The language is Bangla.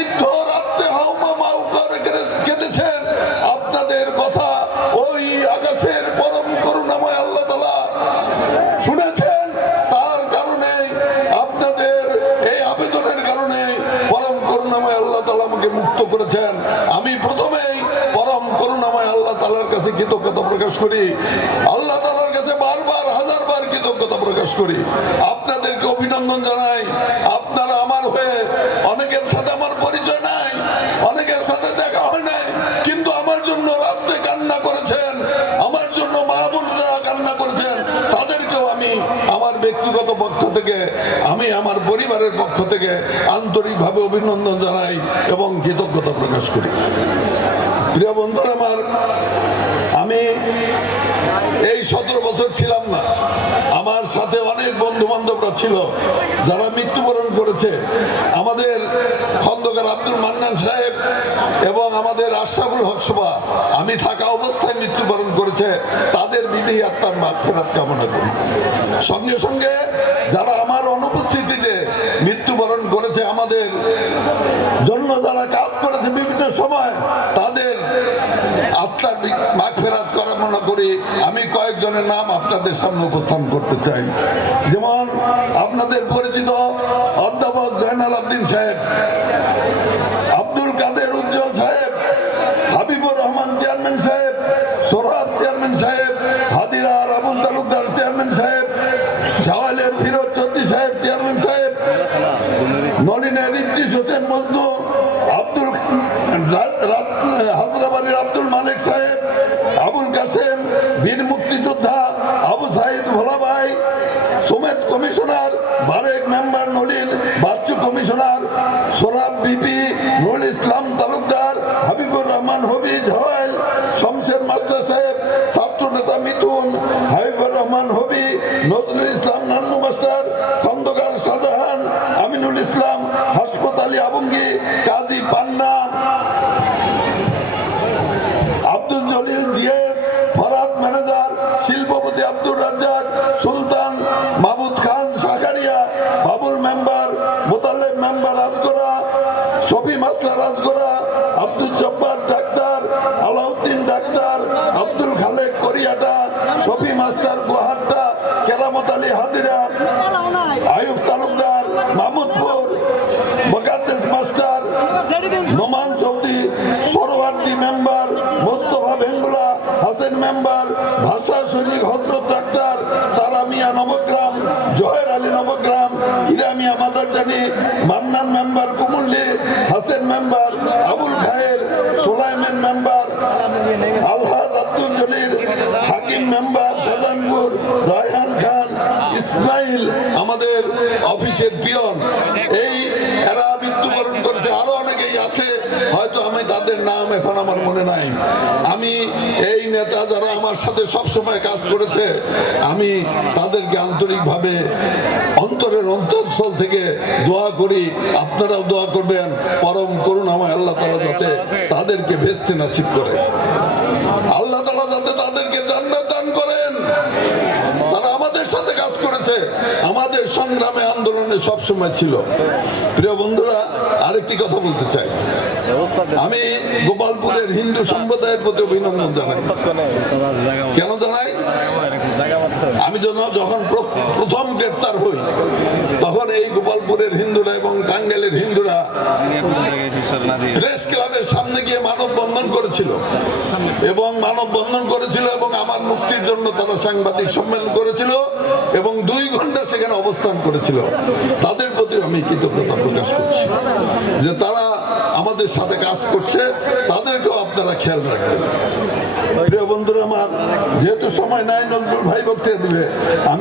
বৃদ্ধ রাত্রে কেঁদেছেন আপনাদের কথা ওই আকাশের পরম করুণাময় আল্লাহ শুনেছেন। আমি প্রথমেই পরম করুণাময় আল্লাহ তালার কাছে কৃতজ্ঞতা প্রকাশ করি। আল্লাহ আপনাদেরকে অভিনন্দন জানাই। আমি আমার পরিবারের পক্ষ থেকে আন্তরিকভাবে অভিনন্দন জানাই এবং কৃতজ্ঞতা প্রকাশ করি। প্রিয় বন্ধুরা আমার, আমি এই সতেরো বছর ছিলাম না। আমার সাথে অনেক বন্ধু বান্ধবরা ছিল, যারা মৃত্যুবরণ করেছে। আমাদের খন্দকার আব্দুল মান্নান সাহেব এবং আমাদের আশরাফুল হক সভা, আমি থাকা অবস্থায় মৃত্যুবরণ করেছে। তাদের বিধি আত্মার মাঠ ফেরাত কামনা করি। সঙ্গে সঙ্গে যারা আমার অনুপস্থিতিতে মৃত্যুবরণ করেছে আমাদের জন্য যারা কাজ করেছে বিভিন্ন সময়। তাদের আত্মার মাঠ ফেরাত কামনা করি আমি কয়েকজনের নাম আপনাদের সামনে উপস্থান করতে চাই। যেমন আপনাদের পরিচিত অধ্যাপক জয়নাল আবদিন সাহেব, আব্দুল কাদের উজ্জ্বল সাহেব, হাবিবুর রহমান চেয়ারম্যান সাহেব, সোহরাব চেয়ারম্যান সাহেব হাদিরার আবুল তালুকদার চেয়ারম্যান সাহেব শাওয়ালের ফিরোজ হাজরাবাড়ির আব্দুল মালিক সাহেব আবুল কাসেম ম্যানেজার শিল্পপতি Abdur Razzak, Sultan Mahbud Khan Sakaria, Babul member, Motaleb member Rajgora, Shafi Masla Rajgora, Abdul Jabbar doctor, Alauddin doctor, Abdul Khalek Kariata, Shafi master Gohatta Keramat Ali Hadira Mia Nabagram, Zaher Ali Nabagram Hira Mia Madarjani Mannan member Kumulli, Hasen member Abul Khayer, Solaiman member Alhaj Abdul Jalil Hakim member Shahjahanpur Raihan Khan, Ismail আমাদের অফিসের পিয়ন। এই এরা হয়তো আমি তাদের নাম এখন আমার মনে নাই। আমি এই নেতা যারা আমার সাথে সব সময় কাজ করেছে, আমি তাদেরকে আন্তরিকভাবে অন্তরের অন্তঃস্থল থেকে দোয়া করি। আপনারাও দোয়া করবেন, পরম করুন আমার আল্লাহ তালা যাতে তাদেরকে বেচতে নাসিব করে। আল্লাহ তালা যাতে তাদেরকে জান্নাত দান করেন। তারা আমাদের সাথে কাজ করেছে। আমাদের সংগ্রামে আন্দোলনে সব সময় ছিল। প্রিয় বন্ধুরা, আরেকটি কথা বলতে চাই। আমি গোপালপুরের হিন্দু সম্প্রদায়ের প্রতি অভিনন্দন জানাই। কেন জানাই? আমি যখন প্রথম গ্রেপ্তার হই, তখন এই গোপালপুরের হিন্দুরা এবং টাঙ্গাইলের হিন্দুরা প্রেস ক্লাবের সামনে গিয়ে মানববন্ধন করেছিল। এবং মানববন্ধন করেছিল এবং আমার মুক্তির জন্য তারা সাংবাদিক সম্মেলন করেছিল এবং দুই ঘণ্টা সেখানে অবস্থান করেছিল। তাদের প্রতি আমি কৃতজ্ঞতা প্রকাশ করছি। যে তারা আমাদের সাথে কাজ করছে, তাদেরকেও আপনারা খেয়াল রাখবেন। প্রিয় বন্ধুরা আমার, যেহেতু সময় নাই, নজরুল ভাই বক্তৃতা দিবে